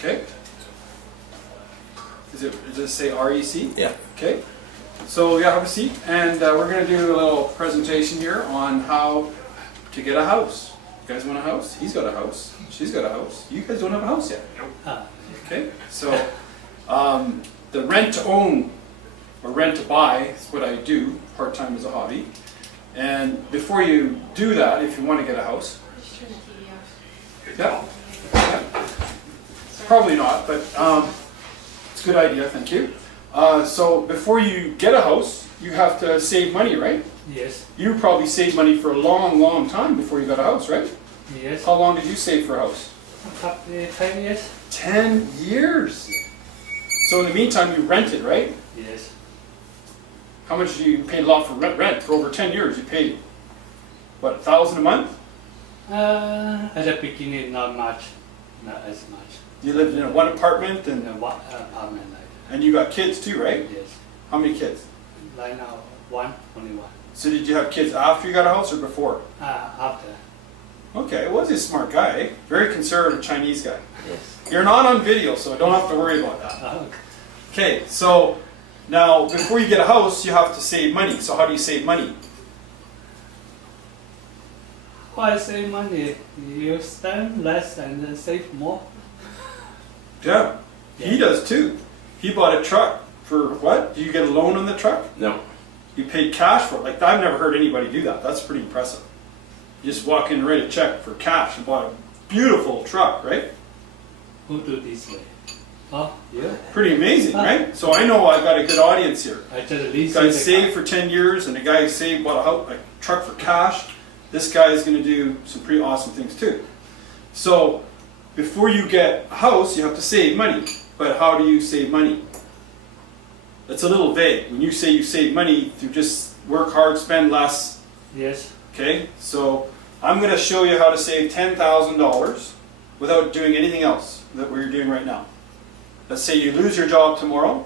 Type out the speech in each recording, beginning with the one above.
Okay. Does it say REC? Yeah. Okay. So yeah, have a seat, and we're going to do a little presentation here on how to get a house. You guys want a house? He's got a house. She's got a house. You guys don't have a house yet. Okay. So the rent to own or rent to buy is what I do part-time as a hobby. And before you do that, if you want to get a house, yeah, probably not, but it's a good idea, thank you. So before you get a house, you have to save money, right? Yes. You probably saved money for a long, long time before you got a house, right? Yes. How long did you save for a house? 10 years. 10 years. So in the meantime, you rented, right? Yes. How much did you pay a lot for rent for over 10 years? You paid, what, $1,000 a month? At the beginning, not much, not as much. You lived in one apartment In and one apartment, and you got kids too, right? yes. How many kids? Right now, only one. So did you have kids after you got a house or before? After. Okay, well, he's a smart guy, eh? Very conservative Chinese guy. Yes. You're not on video, so don't have to worry about that. Okay. Okay, so now before you get a house, you have to save money. So how do you save money? Why save money? You spend less and then save more. Yeah, he does too. He bought a truck for what? Do you get a loan on the truck? No. You paid cash for it. Like, I've never heard anybody do that. That's pretty impressive. You just walk in and write a check for cash and bought a beautiful truck, right? Who do this way? Oh, yeah. Pretty amazing, right? So I know I've got a good audience here. I just lease Guy the saved for 10 years, and the guy saved bought a truck for cash. This guy is going to do some pretty awesome things too. So before you get a house, you have to save money. But how do you save money? That's a little vague. When you say you save money, you just work hard, spend less. Yes. Okay, so I'm going to show you how to save $10,000 without doing anything else that we're doing right now. Let's say you lose your job tomorrow,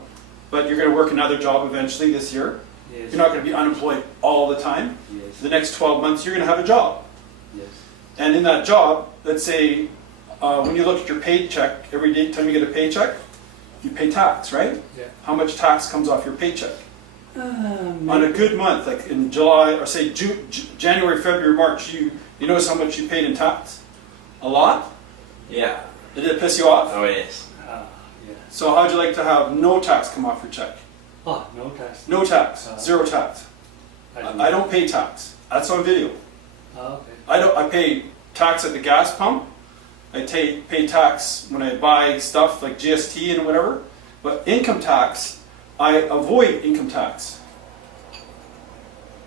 but you're going to work another job eventually this year. Yes. You're not going to be unemployed all the time. Yes. The next 12 months, you're going to have a job. Yes. And in that job, let's say when you look at your paycheck, every day time you get a paycheck, you pay tax, right? Yeah. How much tax comes off your paycheck? On a Maybe, good month, like in July, or say January, February, March, you notice how much you paid in tax? A lot? Yeah. Did it piss you off? Oh, yes. yeah. So how'd you like to have no tax come off your check? Oh, no tax. No tax, zero tax. don't I don't pay tax. That's on video. Oh, okay. I pay tax at the gas pump. I pay tax when I buy stuff like GST and whatever. But income tax, I avoid income tax.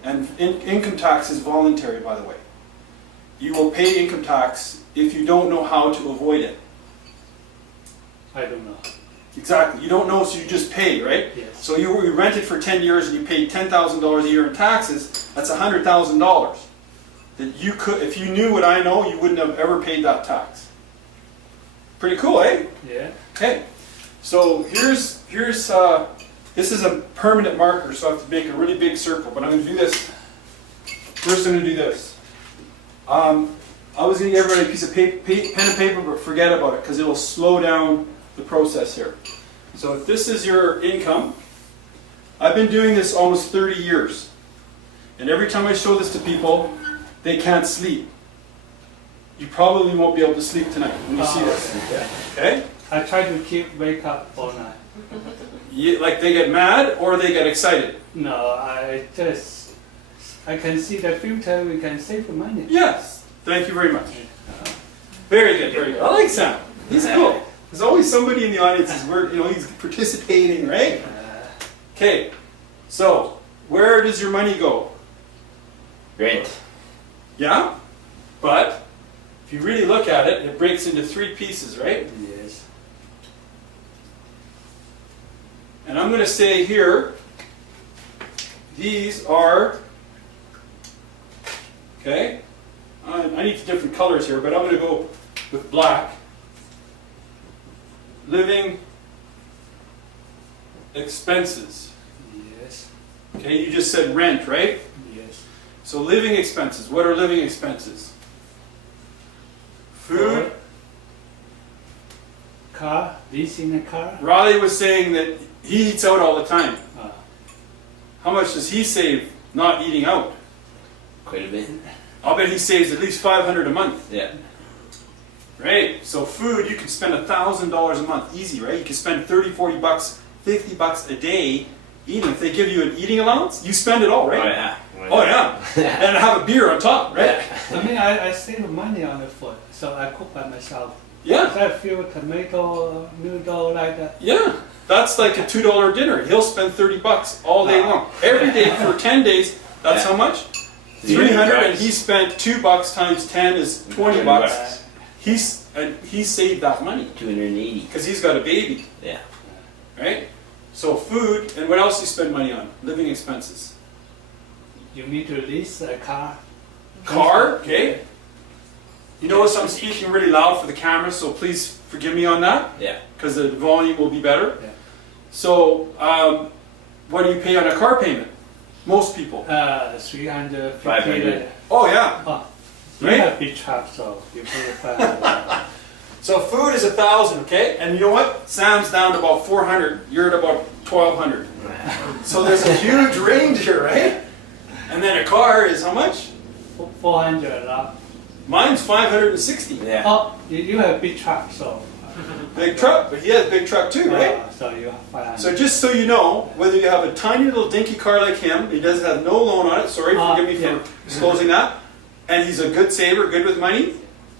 And income tax is voluntary, by the way. You will pay income tax if you don't know how to avoid it. I don't know. Exactly. You don't know, so you just pay, right? Yes. So you rented for 10 years and you paid $10,000 a year in taxes. That's $100,000 that you could, if you knew what I know, you wouldn't have ever paid that tax. Pretty cool, eh? Yeah. Okay. So here's this is a permanent marker, so I have to make a really big circle. But I'm going to do this. First, I'm going to do this. I was going to give everybody a piece of pen and paper, but forget about it because it will slow down the process here. So if this is your income, I've been doing this almost 30 years. And every time I show this to people, they can't sleep. You probably won't be able to sleep tonight when you see this. Yeah. Okay? I try to wake up all night. Like they get mad or they get excited? No, I can see the future, we can save money. Yes. Thank you very much. Very good, very good. I like Sam. He's cool. There's always somebody in the audience who's he's participating, right? Okay. So, where does your money go? Rent. Yeah? But if you really look at it, it breaks into 3 pieces, right? Yes. And I'm going to say here, these are, okay, I need different colors here, but I'm going to go with black. Living expenses. Yes. Okay, you just said rent, right? Yes. So living expenses, what are living expenses? Food, car, leasing a car. Riley was saying that he eats out all the time. Uh, How much does he save not eating out? Quite a bit. I'll bet he saves at least $500 a month, Yeah. right? So food, you can spend $1,000 a month, easy, right? You can spend 30, 40 bucks, 50 bucks a day eating. If they give you an eating allowance, you spend it all, Oh right? yeah. Oh yeah, and have a beer on top, right? I mean, I save money on the food, so I cook by myself. Yeah, I feel tomato, noodle like that. yeah. That's like a $2 dinner. He'll spend 30 bucks all day long, every day for 10 days. That's Yeah. how much? Yeah. 300, and he spent $2 times 10 is 20 bucks. He saved that money 280. because he's got a baby, Yeah. right? So food, and what else you spend money on? Living expenses. You need to lease a car. Car, okay. You notice I'm speaking really loud for the camera, so please forgive me on that, Yeah. because the volume will be better. Yeah. So, what do you pay on a car payment? Most people. 350. 500. Oh yeah. Oh, you Right? have big truck, so you pay 500. So food is 1,000, okay? And you know what? Sam's down to about 400. You're at about 1,200. So there's a huge range here, right? And then a car is how much? 400 lah. Mine's 560. Yeah. Oh, you have big truck, so. Big truck, but he has a big truck too, right? So you have 500. So just so you know, whether you have a tiny little dinky car like him, he doesn't have no loan on it, sorry, forgive me yeah. for disclosing that, and he's a good saver, good with money,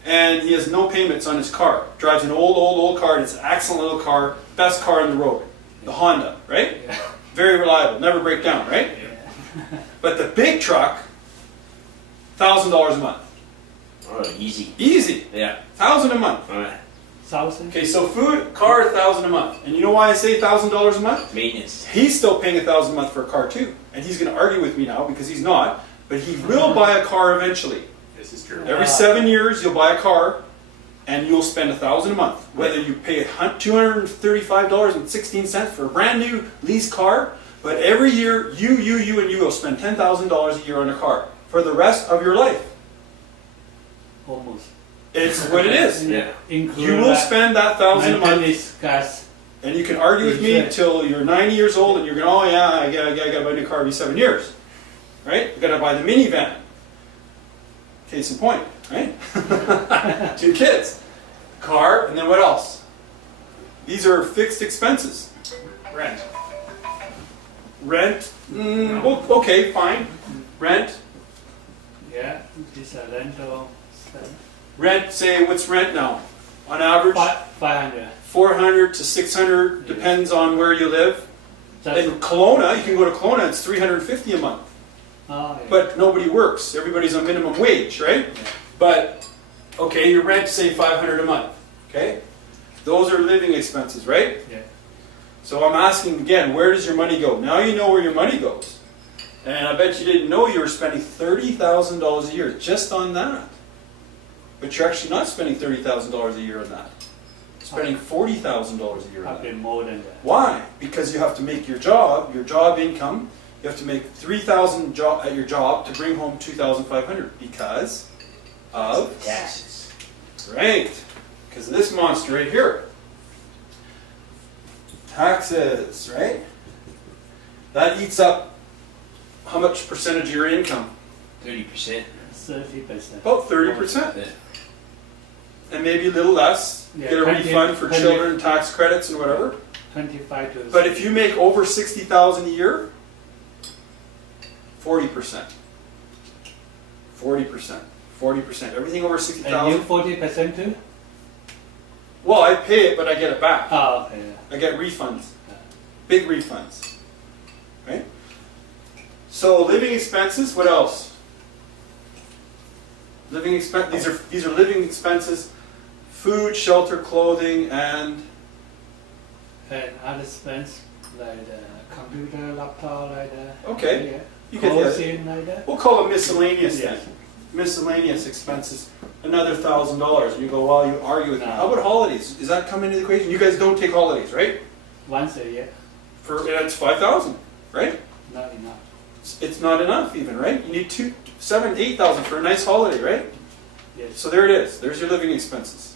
and he has no payments on his car. Drives an old car, and it's an excellent little car, best car on the road. The Honda, right? Yeah. Very reliable, never break down, right? Yeah. But the big truck, $1,000 a month. Oh, easy. Easy, Yeah. 1,000 a month. All right. 1,000? Okay, so food, car, 1,000 a month. And you know why I say $1,000 a month? Maintenance. He's still paying 1,000 a month for a car too, and he's going to argue with me now because he's not. But he will buy a car eventually. This is true. Every 7 years, you'll buy a car, and you'll spend 1,000 a month. Whether you pay $235.16 for a brand new lease car, but every year, you will spend $10,000 a year on a car for the rest of your life. Almost. It's what it is. Yeah. Include You will spend that 1,000 a month. maintenance, gas. And you can argue with me until you're 90 years old and you're going, oh yeah, I gotta buy a new car every 7 years. Right? You gotta buy the minivan. Case in point, right? 2 kids. Car, and then what else? These are fixed expenses. Rent. Rent, okay, fine. Rent. Yeah, this is rental. Rent, say, what's rent now? On average, 500. 400 to 600, depends on where you live. Just, In Kelowna, you can go to Kelowna, it's 350 a month. oh, yeah. But nobody works. Everybody's on minimum wage, right? But, okay, your rent, say 500 a month, okay? Those are living expenses, right? Yeah. So I'm asking again, where does your money go? Now you know where your money goes. And I bet you didn't know you were spending $30,000 a year just on that. But you're actually not spending $30,000 a year on that. You're spending $40,000 a year on Probably that. more than that. Why? Because you have to make your job income, you have to make $3,000 at your job to bring home $2,500 because of Taxes. right. Because of this monster right here. Taxes, right? That eats up how much percentage of your income? 30%. 30%. About 30%. Yeah. And maybe a little less. Yeah, Get a 20 refund for 20 children, tax credits and whatever. 25 to. But if you make over 60,000 a year, 40%. 40%. 40%. Everything over And 60,000. you 40% too? Well, I pay it, but I get it back. Oh, okay. I get refunds. Big refunds. Right? So living expenses, what else? Living expense, these are living expenses, food, shelter, clothing, and And other expense like the computer, laptop, like that. Okay. Yeah. you get the other. Clothing, like that. We'll call it miscellaneous Yeah. then. Miscellaneous expenses, another $1,000. And you go, well, you argue with me. No. How about holidays? Does that come into the equation? You guys don't take holidays, right? Once a year, It's 5,000, right? not enough. It's not enough even, right? You need 7,000, 8,000 for a nice holiday, right? Yes. So there it is. There's your living expenses.